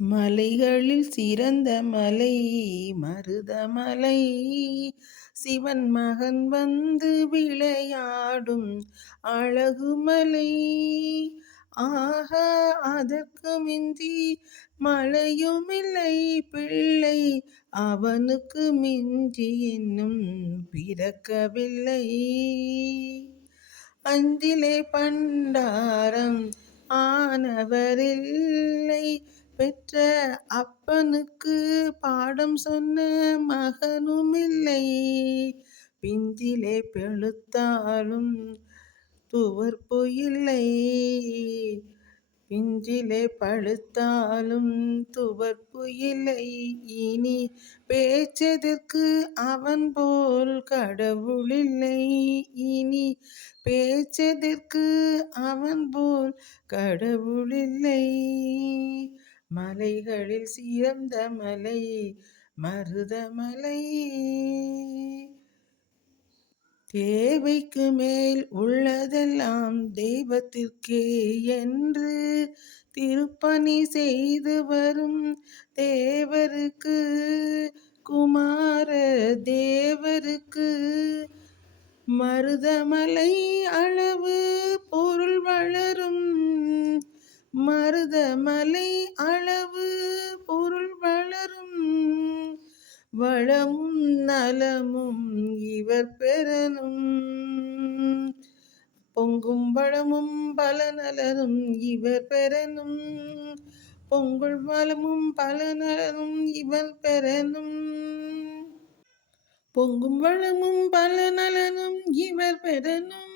மலைகளில் சிறந்த மலை மருதமலை. சிவன் மகன் வந்து விளையாடும் அழகுமலை. ஆஹா, அதற்கு மிஞ்சி மலையுமில்லை பிள்ளை, அவனுக்கு மிஞ்சி இன்னும் பிறக்கவில்லை. அஞ்சிலே பண்டாரம் ஆனவரில்லை, பெற்ற அப்பனுக்கு பாடம் சொன்ன மகனுமில்லை. பிஞ்சிலே பெழுத்தாலும் துவர்ப்பு இல்லை, பிஞ்சிலே பழுத்தாலும் துவர்ப்பு இல்லை. இனி பேச்சதற்கு அவன் போல் கடவுளில்லை, இனி பேச்சதற்கு அவன் போல் கடவுளில்லை. மலைகளில் சிறந்த மலை மருதமலை. தேவைக்கு மேல் உள்ளதெல்லாம் தெய்வத்திற்கே என்று திருப்பணி செய்து வரும் தேவருக்கு, குமார தேவருக்கு, மருதமலை அளவு பொருள் வளரும், மருதமலை அளவு பொருள் வளரும். வளமும் நலமும் இவர் பெறனும், பொங்கும் வளமும் பல நலனும் இவர் பெறனும், பொங்குள் வளமும் பல நலனும் இவர் பெறனும், பொங்கும் வளமும் பல நலனும் இவர் பெறனும்.